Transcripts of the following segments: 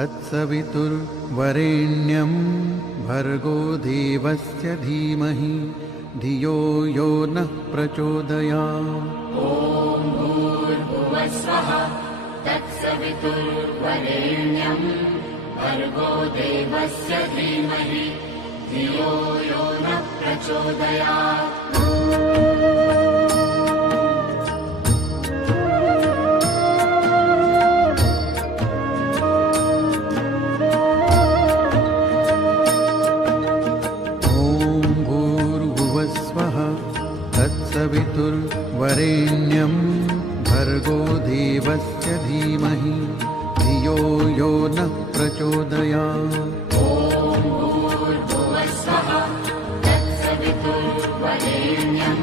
तत्सवितुर्वरेण्यं भर्गो देवस्य धीमहि धियो यो नः प्रचोदयात्। ॐ भूर्भुवस्वः तत्सवितुर्वरेण्यं भर्गो देवस्य धीमहि धियो यो नः प्रचोदयात्। तत्सवितुर्वरेण्यं भर्गो देवस्य धीमहि धियो यो नः प्रचोदयात्। ॐ भूर्भुवस्वः तत्सवितुर्वरेण्यं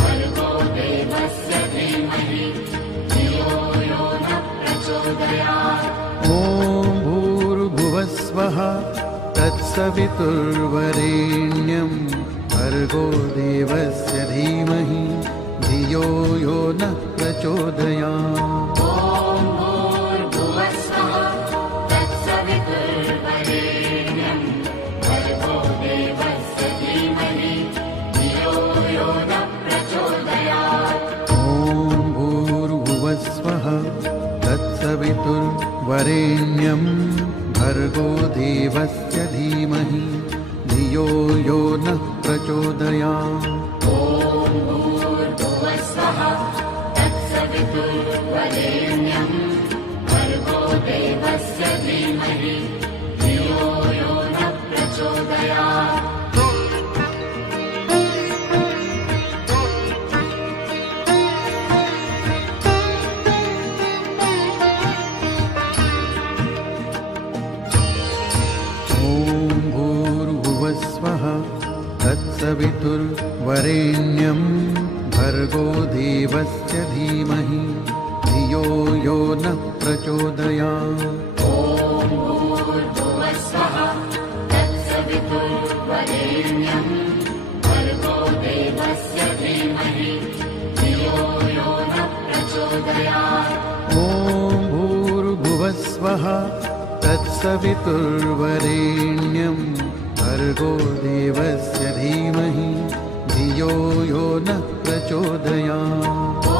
भर्गो देवस्य धीमहि धियो यो नः प्रचोदयात्। ॐ भूर्भुवस्वः तत्सवितुर्वरेण्यं भर्गो देवस्य धीमहि धियो यो नः प्रचोदयात्। ॐ भूर्भुवस्वः तत्सवितुर्वरेण्यं भर्गो देवस्य धीमहि धियो यो नः प्रचोदयात्। ॐ भूर्भुवस्वः तत्सवितुर्वरेण्यं भर्गो देवस्य धीमहि धियो यो नः प्रचोदयात्। ॐ भूर्भुवस्वः तत्सवितुर्वरेण्यं भर्गो देवस्य धीमहि धियो यो नः प्रचोदयात्। तत्सवितुर्वरेण्यं भर्गो देवस्य धीमहि धियो यो नः प्रचोदयात्। ॐ भूर्भुवस्वः तत्सवितुर्वरेण्यं भर्गो देवस्य धीमहि धियो यो नः प्रचोदयात्। ॐ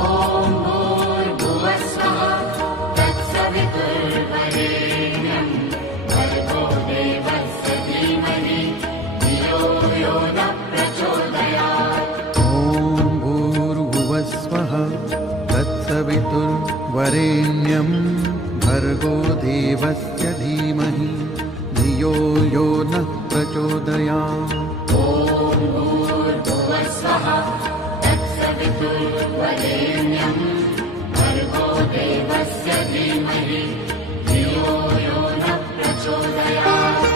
भूर्भुवस्वः तत्सवितुर्वरेण्यं भर्गो देवस्य धीमहि धियो यो नः प्रचोदयात्। ॐ भूर्भुवस्वः तत्सवितुर्वरेण्यं भर्गो देवस्य धीमहि धियो यो नः प्रचोदयात्। ॐ भूर्भुवस्वः तत्सवितुर्वरेण्यं भर्गो देवस्य धीमहि धियो यो नः प्रचोदयात्। ॐ भूर्भुवस्वः तत्सवितुर्वरेण्यं भर्गो देवस्य धीमहि धियो यो नः प्रचोदयात्।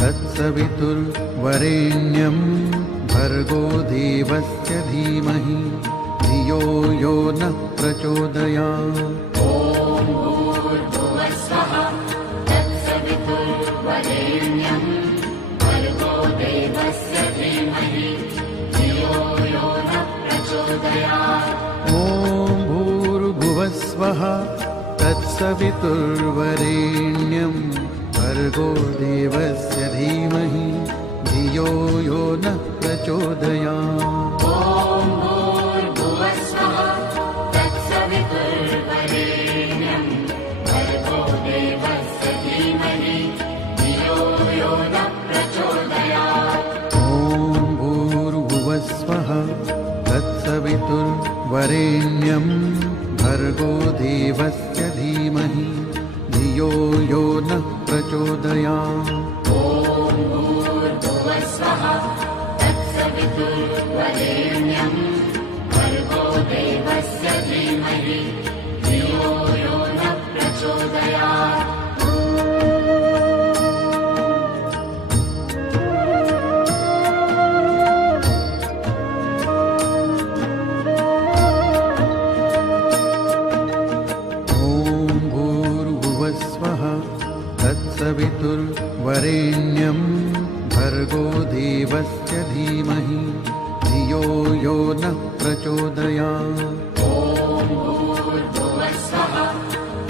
तत्सवितुर्वरेण्यं भर्गो देवस्य धीमहि धियो यो नः प्रचोदयात्। ॐ भूर्भुवस्वः तत्सवितुर्वरेण्यं भर्गो देवस्य धीमहि धियो यो नः प्रचोदयात्। ॐ भूर्भुवस्वः तत्सवितुर्वरेण्यं भर्गो देवस्य धीमहि धियो यो नः प्रचोदयात्। ॐ भूर्भुवस्वः तत्सवितुर्वरेण्यं भर्गो देवस्य धीमहि धियो यो नः प्रचोदयात्। ॐ भूर्भुवस्वः तत्सवितुर्वरेण्यं भर्गो देवस्य धीमहि धियो यो नः प्रचोदयात्। ॐ भूर्भुवस्वः तत्सवितुर्वरेण्यं भर्गो देवस्य धीमहि धियो यो नः प्रचोदयात्। तत्सवितुर्वरेण्यं भर्गो देवस्य धीमहि धियो यो नः प्रचोदयात्। ॐ भूर्भुवस्सुवः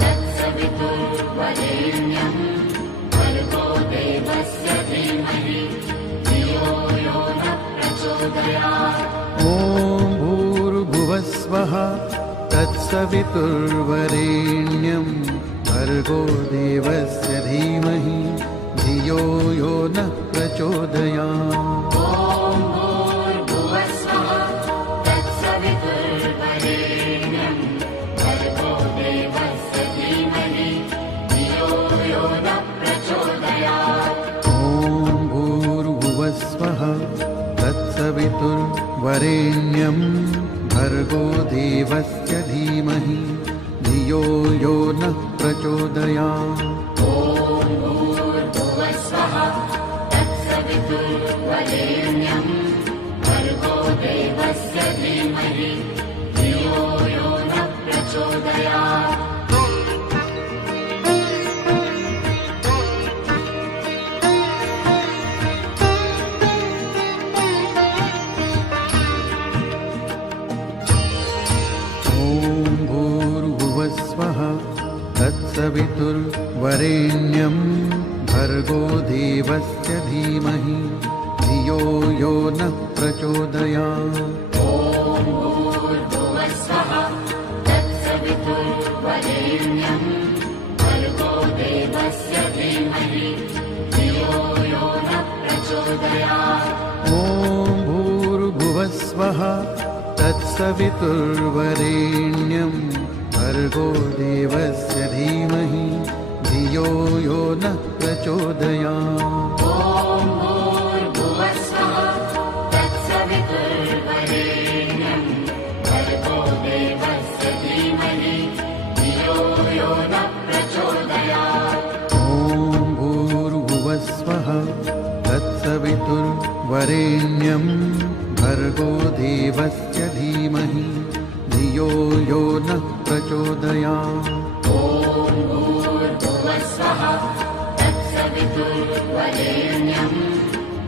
तत्सवितुर्वरेण्यं भर्गो देवस्य धीमहि धियो यो नः प्रचोदयात्। ॐ भूर्भुवस्वः तत्सवितुर्वरेण्यं भर्गो देवस्य धीमहि धियो यो नः प्रचोदयात्। ॐ भूर्भुवस्सुवः तत्सवितुर्वरेण्यं भर्गो देवस्य धीमहि धियो यो नः प्रचोदयात्। ॐ भूर्भुवस्वः तत्सवितुर्वरेण्यं भर्गो देवस्य धीमहि धियो यो नः प्रचोदयात्। ॐ भूर्भुवस्सुवः तत्सवितुर्वरेण्यं भर्गो देवस्य धीमहि धियो यो नः प्रचोदयात्। तत्सवितुर्वरेण्यं भर्गो देवस्य धीमहि धियो यो नः प्रचोदयात्। ॐ भूर्भुवस्सुवः तत्सवितुर्वरेण्यं भर्गो देवस्य धीमहि धियो यो नः प्रचोदयात्। ॐ भूर्भुवस्वः तत्सवितुर्वरेण्यं भर्गो देवस्य धीमहि धियो यो नः प्रचोदयात्। ॐ भूर्भुवस्सुवः तत्सवितुर्वरेण्यं भर्गो देवस्य धीमहि धियो यो नः प्रचोदयात्। ॐ भूर्भुवस्वः तत्सवितुर्वरेण्यं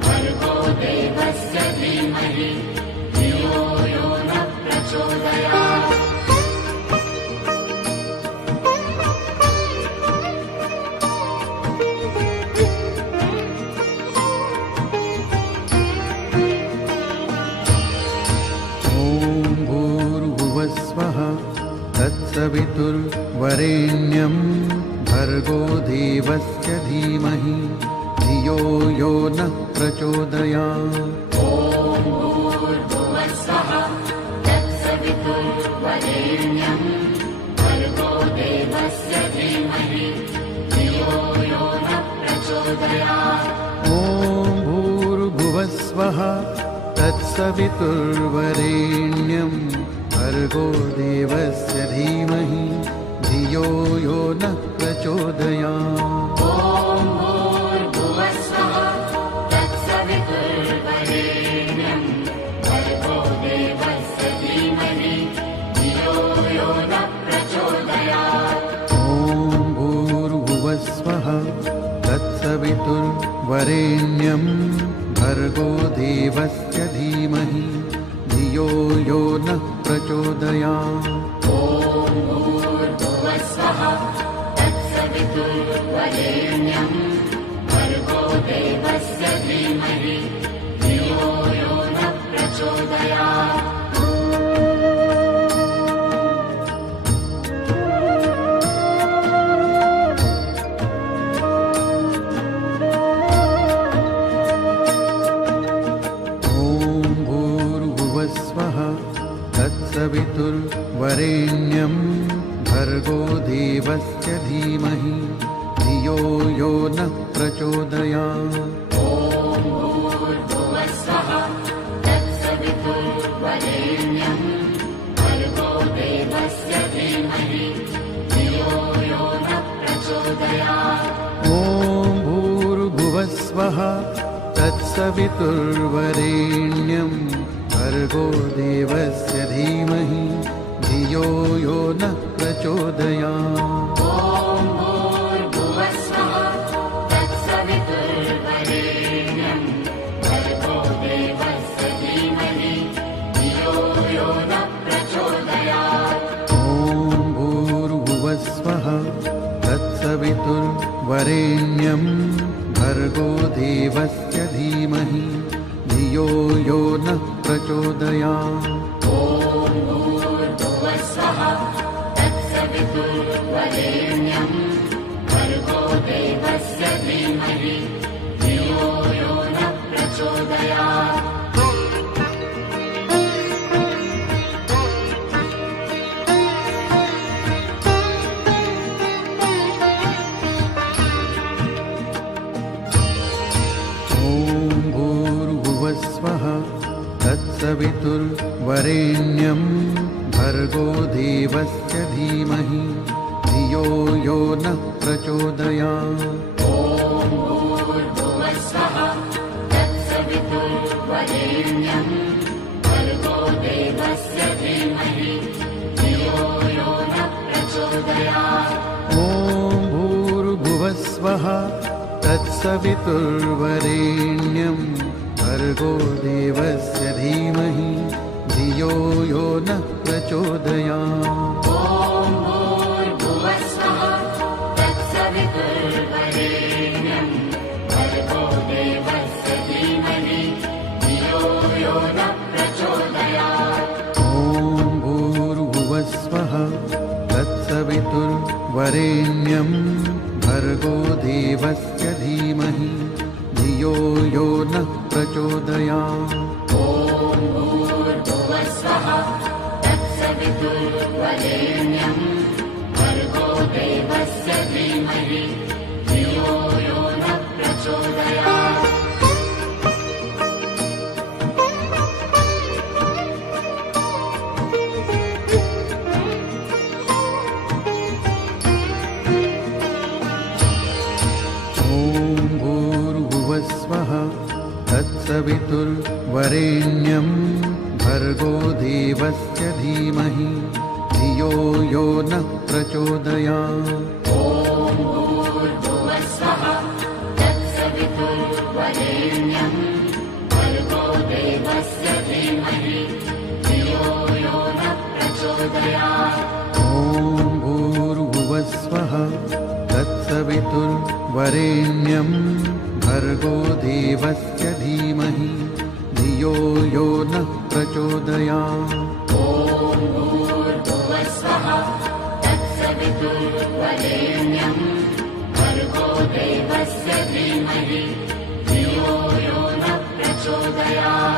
भर्गो देवस्य धीमहि धियो यो नः प्रचोदयात्। ॐ भूर्भुवस्सुवः तत्सवितुर्वरेण्यं भर्गो देवस्य धीमहि धियो यो नः प्रचोदयात्। तत्सवितुर्वरेण्यं भर्गो देवस्य धीमहि धियो यो नः प्रचोदयात्। ॐ भूर्भुवस्सुवः तत्सवितुर्वरेण्यं भर्गो देवस्य धीमहि धियो यो नः प्रचोदयात्। ॐ भूर्भुवस्वः तत्सवितुर्वरेण्यं भर्गो देवस्य धीमहि धियो यो नः प्रचोदयात्। ॐ भूर्भुवस्सुवः तत्सवितुर्वरेण्यं भर्गो देवस्य धीमहि धियो यो नः प्रचोदयात्। ॐ भूर्भुवस्वः तत्सवितुर्वरेण्यं भर्गो देवस्य धीमहि धियो यो नः प्रचोदयात्। ॐ भूर्भुवस्सुवः तत्सवितुर्वरेण्यं भर्गो देवस्य धीमहि धियो यो नः प्रचोदयात्। तत्सवितुर्वरेण्यं भर्गो देवस्य धीमहि धियो यो नः प्रचोदयात्। ॐ भूर्भुवस्सुवः तत्सवितुर्वरेण्यं भर्गो देवस्य धीमहि धियो यो नः प्रचोदयात्। ॐ भूर्भुवस्वः तत्सवितुर्वरेण्यं भर्गो देवस्य धीमहि धियो यो नः प्रचोदयात्। ॐ भूर्भुवस्सुवः तत्सवितुर्वरेण्यं भर्गो देवस्य धीमहि धियो यो नः प्रचोदयात्। ॐ भूर्भुवस्वः तत्सवितुर्वरेण्यं भर्गो देवस्य धीमहि धियो यो नः प्रचोदयात्। स्वः तत्सवितुर्वरेण्यं भर्गो देवस्य धीमहि धियो यो नः प्रचोदयात्। ॐ भूर्भुवस्वः तत्सवितुर्वरेण्यं भर्गो देवस्य धीमहि धियो यो नः प्रचोदयात्। ॐ भूर्भुवस्वः तत्सवितुर्वरेण्यं भर्गो देवस्य धीमहि धियो यो नः प्रचोदयात्। ॐ भूर्भुवस्वः तत्सवितुर्वरेण्यं भर्गो देवस्य धीमहि धियो यो नः प्रचोदयात्। ॐ भूर्भुवस्वः तत्सवितुर्वरेण्यं भर्गो देवस्य धीमहि धियो यो नः प्रचोदयात्। ॐ भूर्भुवस्वः तत्सवितुर्वरेण्यं भर्गो देवस्य धीमहि धियो यो नः प्रचोदयात्। स्वः तत्सवितुर्वरेण्यं भर्गो देवस्य धीमहि धियो यो नः प्रचोदयात्। ॐ भूर्भुवस्वः तत्सवितुर्वरेण्यं भर्गो देवस्य धीमहि धियो यो नः प्रचोदयात्। ॐ भूर्भुवस्वः तत्सवितुर्वरेण्यं भर्गो देवस्य धीमहि धियो यो नः प्रचोदयात्। ॐ भूर्भुवस्वः तत्सवितुर्वरेण्यं भर्गो देवस्य धीमहि धियो यो नः प्रचोदयात्।